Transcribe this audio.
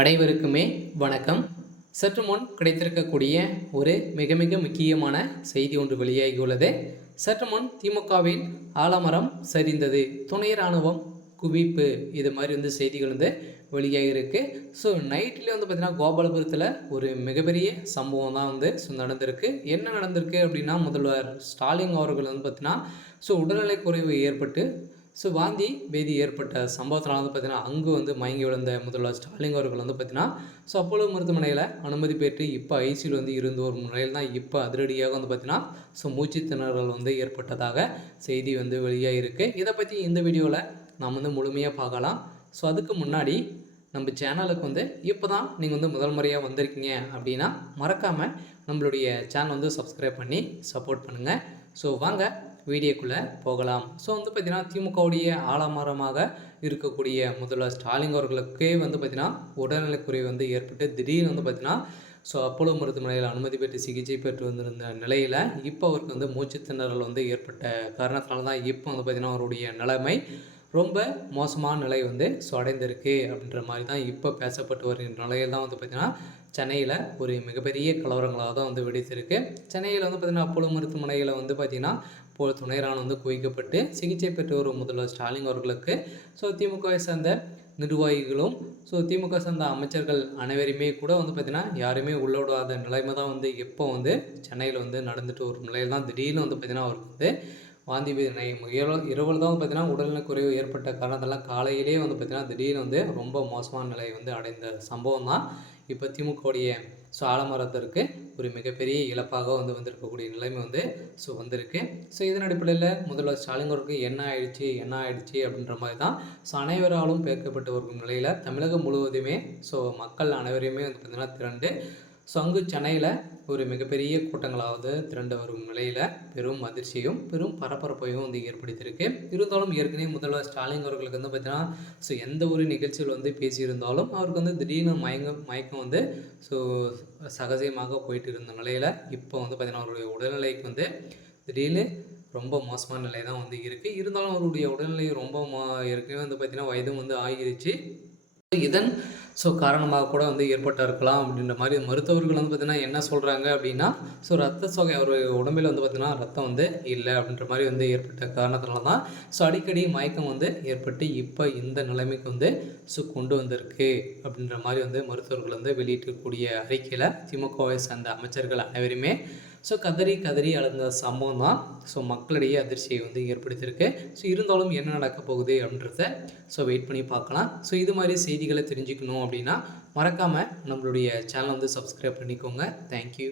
அனைவருக்குமே வணக்கம். சற்று முன் கிடைத்திருக்கக்கூடிய ஒரு மிக மிக முக்கியமான செய்தி ஒன்று வெளியாகியுள்ளது. சற்று முன் திமுகவின் ஆலமரம் சரிந்தது, துணை ராணுவம் குவிப்பு, இது மாதிரி செய்திகள் வெளியாகிருக்கு. ஸோ நைட்லேயே பார்த்தீங்கன்னா கோபாலபுரத்தில் ஒரு மிகப்பெரிய சம்பவம் தான் நடந்திருக்கு. என்ன நடந்திருக்கு அப்படின்னா, முதல்வர் ஸ்டாலின் அவர்கள் பார்த்தீங்கன்னா உடல்நலை குறைவு ஏற்பட்டு வாந்தி பேதி ஏற்பட்ட சம்பவத்தினால பார்த்தீங்கன்னா அங்கு மயங்கி விழுந்த முதல்வர் ஸ்டாலின் அவர்கள் பார்த்தீங்கன்னா அப்போலோ மருத்துவமனையில் அனுமதி பெற்று இப்போ ஐசியூவில் இருந்த ஒரு முறையில் தான் இப்போ அதிரடியாக பார்த்தீங்கன்னா மூச்சு திணறல் ஏற்பட்டதாக செய்தி வெளியாக இருக்குது. இதை பற்றி இந்த வீடியோவில் நாம் முழுமையாக பார்க்கலாம். அதுக்கு முன்னாடி நம்ம சேனலுக்கு இப்போ தான் நீங்கள் முதல் முறையாக வந்திருக்கீங்க அப்படின்னா மறக்காமல் நம்மளுடைய சேனல் சப்ஸ்கிரைப் பண்ணி சப்போர்ட் பண்ணுங்கள். வாங்க வீடியோக்குள்ளே போகலாம். பார்த்தீங்கன்னா திமுகவுடைய ஆலமரமாக இருக்கக்கூடிய முதல்வர் ஸ்டாலின் அவர்களுக்கே பார்த்தீங்கன்னா உடல்நலக்குறைவு ஏற்பட்டு திடீர்னு பார்த்தீங்கன்னா அப்போலோ மருத்துவமனையில் அனுமதி பெற்று சிகிச்சை பெற்று வந்திருந்த நிலையில் இப்போ அவருக்கு மூச்சு திணறல் ஏற்பட்ட காரணத்தினால தான் இப்போ பார்த்தீங்கன்னா அவருடைய நிலைமை ரொம்ப மோசமான நிலை அடைந்திருக்கு அப்படின்ற மாதிரி தான் இப்போ பேசப்பட்டு வருகின்ற நிலையில் தான் பார்த்திங்கன்னா சென்னையில் ஒரு மிகப்பெரிய கலவரங்களாக தான் வெடித்திருக்கு. சென்னையில் பார்த்திங்கன்னா அப்போலோ மருத்துவமனையில் பார்த்திங்கன்னா துணை ராணுவம் குவிக்கப்பட்டு சிகிச்சை பெற்று வரும் முதல்வர் ஸ்டாலின் அவர்களுக்கு திமுகவை சேர்ந்த நிர்வாகிகளும் திமுக சேர்ந்த அமைச்சர்கள் அனைவருமே கூட பார்த்திங்கன்னா யாருமே உள்ளவிடாத நிலைமை தான் இப்போ சென்னையில் நடந்துட்டு ஒரு நிலையில் தான் திடீர்னு பார்த்திங்கன்னா அவருக்கு வாந்தி இரவில் தான் பார்த்திங்கன்னா உடல்நலக் குறைவு ஏற்பட்ட காரணத்தெல்லாம் காலையிலே பார்த்திங்கன்னா திடீர்னு ரொம்ப மோசமான நிலை அடைந்த சம்பவம் தான் இப்போ திமுகவுடைய ஆலமரத்திற்கு ஒரு மிகப்பெரிய இழப்பாக வந்திருக்கக்கூடிய நிலைமை வந்திருக்கு. இதன் அடிப்படையில் முதல்வர் ஸ்டாலின் அவருக்கு என்ன ஆயிடுச்சு அப்படின்ற மாதிரி தான் அனைவராலும் பேக்கப்பட்டு வரும் நிலையில் தமிழகம் முழுவதுமே மக்கள் அனைவரையுமே பார்த்திங்கன்னா திரண்டு அங்கு சென்னையில் ஒரு மிகப்பெரிய கூட்டங்களாவது திரண்டு வரும் நிலையில் பெரும் அதிர்ச்சியும் பெரும் பரபரப்பையும் ஏற்படுத்தியிருக்கு. இருந்தாலும் ஏற்கனவே முதல்வர் ஸ்டாலின் அவர்களுக்கு பார்த்தீங்கன்னா எந்த ஒரு நிகழ்ச்சியில் பேசியிருந்தாலும் அவருக்கு திடீர்னு மயக்கம் சகஜமாக போயிட்டு இருந்த நிலையில் இப்போ பார்த்தீங்கன்னா அவருடைய உடல்நிலைக்கு திடீர்னு ரொம்ப மோசமான நிலை தான் இருக்குது. இருந்தாலும் அவருடைய உடல்நிலை ரொம்ப ஏற்கனவே பார்த்திங்கன்னா வயதும் ஆகிருச்சு. இதன் காரணமாக கூட ஏற்பட்டு இருக்கலாம் அப்படின்ற மாதிரி மருத்துவர்கள் பார்த்திங்கன்னா என்ன சொல்கிறாங்க அப்படின்னா ரத்த சோகை அவர் உடம்பில் பார்த்திங்கன்னா ரத்தம் இல்லை அப்படின்ற மாதிரி ஏற்பட்ட காரணத்தினால தான் அடிக்கடி மயக்கம் ஏற்பட்டு இப்போ இந்த நிலைமைக்கு கொண்டு வந்திருக்கு அப்படின்ற மாதிரி மருத்துவர்கள் வெளியிட்டக்கூடிய அறிக்கையில் திமுகவை சேர்ந்த அமைச்சர்கள் அனைவருமே கதறி அழுந்த சம்பவம் தான் மக்களிடையே அதிர்ச்சியை ஏற்படுத்தியிருக்கு. இருந்தாலும் என்ன நடக்க போகுது அப்படின்றத வெயிட் பண்ணி பார்க்கலாம். இது மாதிரி செய்திகளை தெரிஞ்சுக்கணும் அப்படின்னா மறக்காமல் நம்மளுடைய சேனலை சப்ஸ்கிரைப் பண்ணிக்கோங்க. தேங்க்யூ.